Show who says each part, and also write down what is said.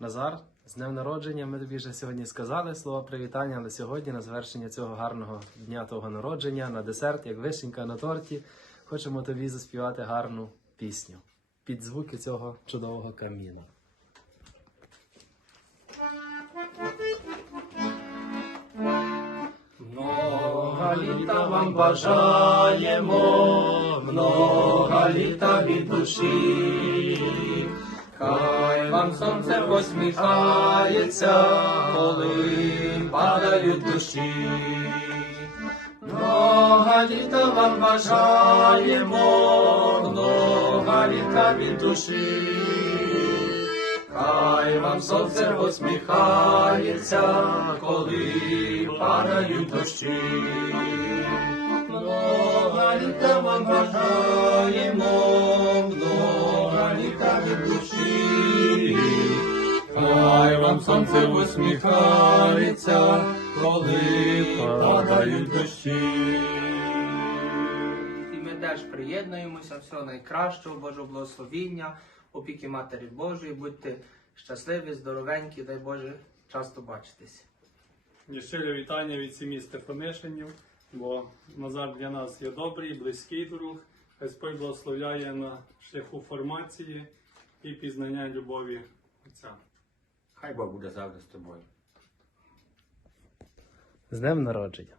Speaker 1: Назар, з днем народження. Ми тобі вже сьогодні сказали слова привітання, але сьогодні на завершення цього гарного дня того народження, на десерт, як вишенька на торті, хочемо тобі заспівати гарну пісню під звуки цього чудового каміна. Много літа вам бажаємо, много літа від душі. Хай вам сонце посміхається, коли падають душі. Много літа вам бажаємо, много літа від душі. Хай вам сонце посміхається, коли падають дощі. Літа душі. Хай вам сонце усміхається, коли падають дощі.
Speaker 2: І ми теж приєднуємося, всього найкращого, Божого благословіння, опіки Матері Божої. Будьте щасливі, здоровенькі, дай Боже часто бачитись.
Speaker 3: І щире вітання від сім'ї Стефанишинів, бо Назар для нас є добрий, близький друг. Господь благословляє на шляху формації і пізнання любові Отця.
Speaker 4: Хай Бог буде завжди з тобою.
Speaker 1: З днем народження.